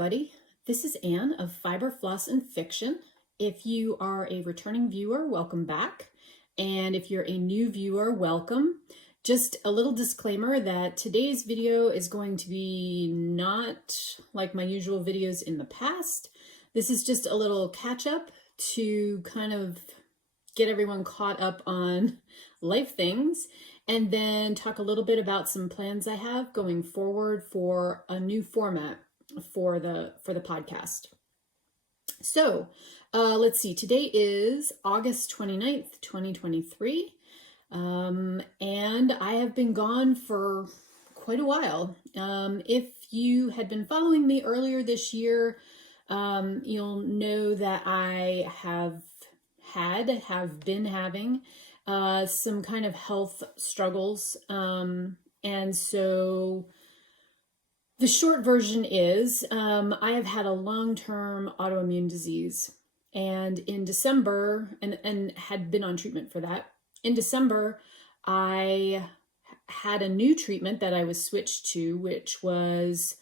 everybody. This is Anne of Fiber, Floss, and Fiction. If you are a returning viewer, welcome back. And if you're a new viewer, welcome. Just a little disclaimer that today's video is going to be not like my usual videos in the past. This is just a little catch up to kind of get everyone caught up on life things, and then talk a little bit about some plans I have going forward for a new format for the podcast. So let's see, today is August 29th, 2023, and I have been gone for quite a while. If you had been following me earlier this year, you'll know that I have been having some kind of health struggles. And so the short version is I have had a long-term autoimmune disease, and in December, and had been on treatment for that. In December, I had a new treatment that I was switched to, which was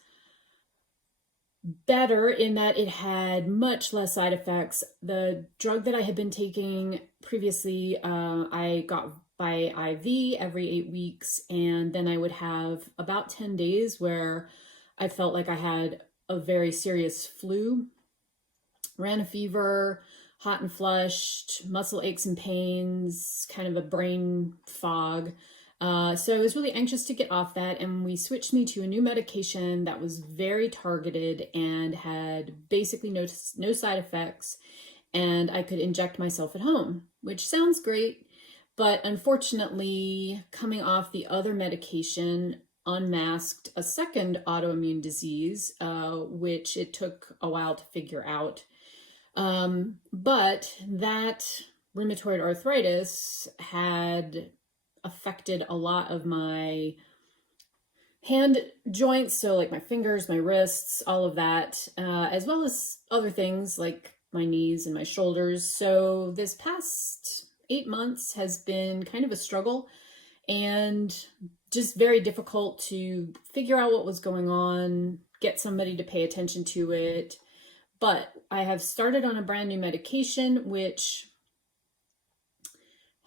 better in that it had much less side effects. The drug that I had been taking previously, I got by IV every 8 weeks, and then I would have about 10 days where I felt like I had a very serious flu, ran a fever, hot and flushed, muscle aches and pains, kind of a brain fog. So I was really anxious to get off that, and we switched me to a new medication that was very targeted and had basically no side effects, and I could inject myself at home, which sounds great, but unfortunately, coming off the other medication unmasked a second autoimmune disease, which it took a while to figure out. But that rheumatoid arthritis had affected a lot of my hand joints, so like my fingers, my wrists, all of that, as well as other things like my knees and my shoulders. So this past 8 months has been kind of a struggle and just very difficult to figure out what was going on, get somebody to pay attention to it. But I have started on a brand new medication, which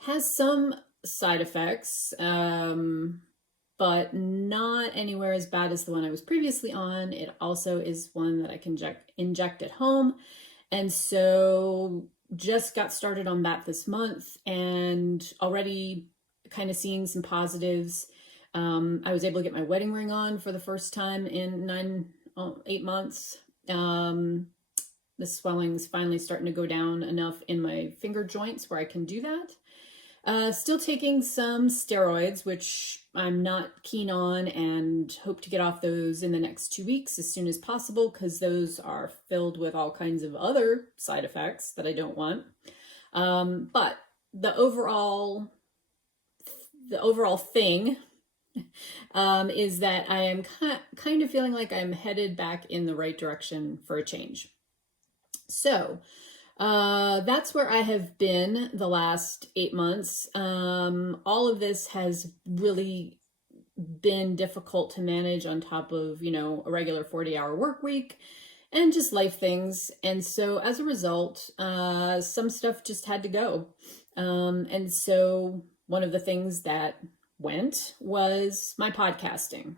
has some side effects, but not anywhere as bad as the one I was previously on. It also is one that I can inject at home. And so just got started on that this month, and already kind of seeing some positives. I was able to get my wedding ring on for the first time in 8 months. The swelling's finally starting to go down enough in my finger joints where I can do that. Still taking some steroids, which I'm not keen on, and hope to get off those in the next 2 weeks as soon as possible, because those are filled with all kinds of other side effects that I don't want. But the overall thing is that I am kind of feeling like I'm headed back in the right direction for a change. So that's where I have been the last 8 months. All of this has really been difficult to manage on top of, a regular 40-hour work week and just life things. And so as a result, some stuff just had to go. And so one of the things that went was my podcasting.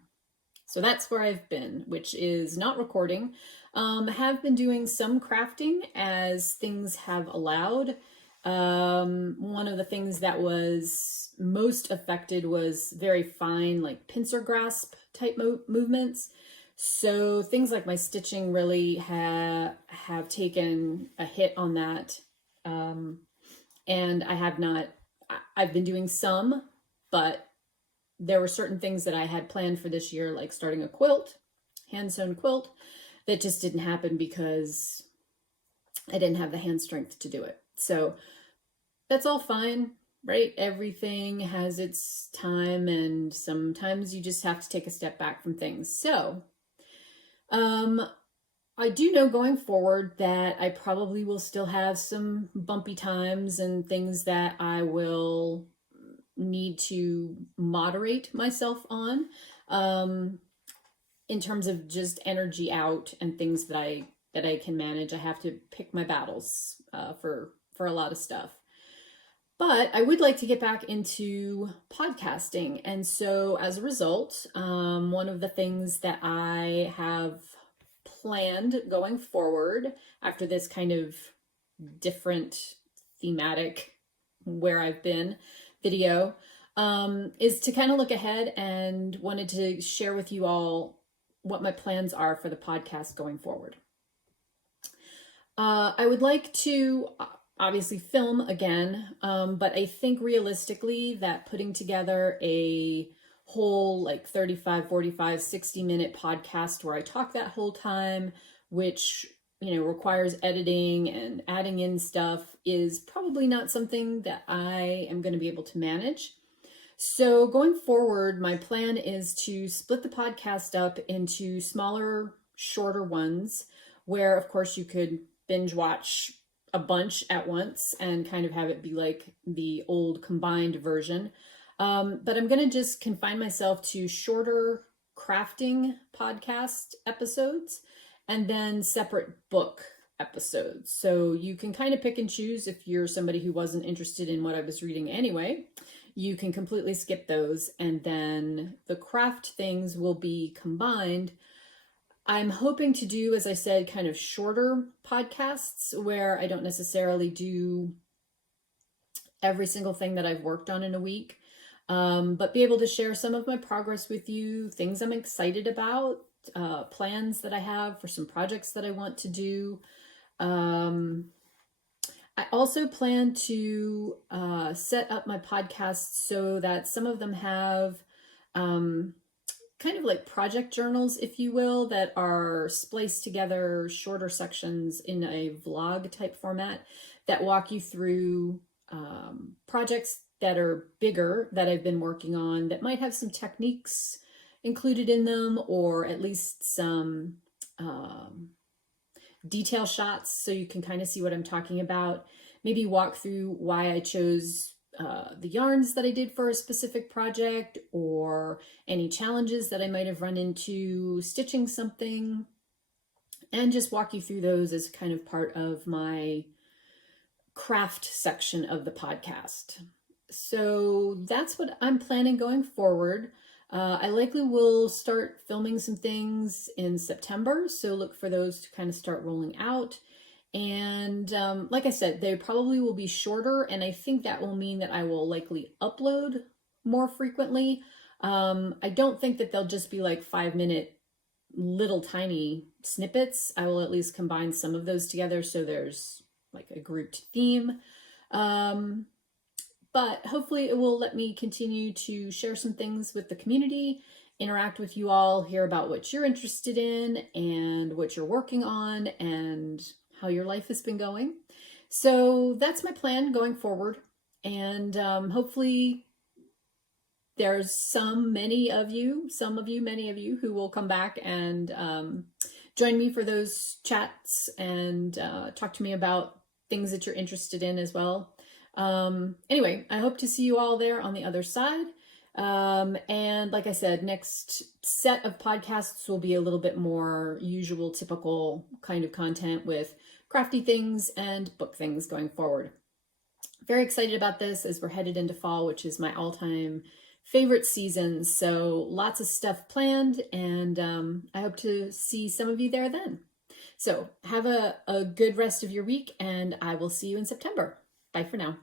So that's where I've been, which is not recording. Have been doing some crafting as things have allowed. One of the things that was most affected was very fine, like pincer grasp type movements. So things like my stitching really have taken a hit on that. And I've been doing some, but there were certain things that I had planned for this year, like starting a quilt, hand-sewn quilt, that just didn't happen because I didn't have the hand strength to do it. So that's all fine, right? Everything has its time, and sometimes you just have to take a step back from things. So I do know going forward that I probably will still have some bumpy times and things that I will need to moderate myself on. in terms of just energy out and things that I can manage. I have to pick my battles for a lot of stuff. But I would like to get back into podcasting. And so as a result, one of the things that I have planned going forward after this kind of different thematic where I've been video is to kind of look ahead, and wanted to share with you all what my plans are for the podcast going forward. I would like to obviously film again, but I think realistically that putting together a whole like 35, 45, 60-minute podcast where I talk that whole time, which, you know, requires editing and adding in stuff, is probably not something that I am going to be able to manage. So going forward, my plan is to split the podcast up into smaller, shorter ones where, of course, you could binge watch a bunch at once and kind of have it be like the old combined version. But I'm going to just confine myself to shorter crafting podcast episodes and then separate book episodes. So you can kind of pick and choose. If you're somebody who wasn't interested in what I was reading anyway, you can completely skip those. And then the craft things will be combined. I'm hoping to do, as I said, kind of shorter podcasts where I don't necessarily do every single thing that I've worked on in a week, but be able to share some of my progress with you, things I'm excited about, plans that I have for some projects that I want to do. I also plan to set up my podcasts so that some of them have kind of like project journals, if you will, that are spliced together, shorter sections in a vlog type format that walk you through projects that are bigger that I've been working on that might have some techniques included in them, or at least some detail shots so you can kind of see what I'm talking about. Maybe walk through why I chose the yarns that I did for a specific project, or any challenges that I might have run into stitching something, and just walk you through those as kind of part of my craft section of the podcast. So that's what I'm planning going forward. I likely will start filming some things in September, so look for those to kind of start rolling out. And like I said, they probably will be shorter, and I think that will mean that I will likely upload more frequently. I don't think that they'll just be like 5-minute little tiny snippets. I will at least combine some of those together so there's like a grouped theme. But hopefully it will let me continue to share some things with the community, interact with you all, hear about what you're interested in and what you're working on and how your life has been going. So that's my plan going forward. And hopefully there's many of you who will come back and join me for those chats and talk to me about things that you're interested in as well. Anyway, I hope to see you all there on the other side. And like I said, next set of podcasts will be a little bit more usual, typical kind of content with crafty things and book things going forward. Very excited about this as we're headed into fall, which is my all-time favorite season. So lots of stuff planned, and I hope to see some of you there then. So have a good rest of your week, and I will see you in September. Bye for now.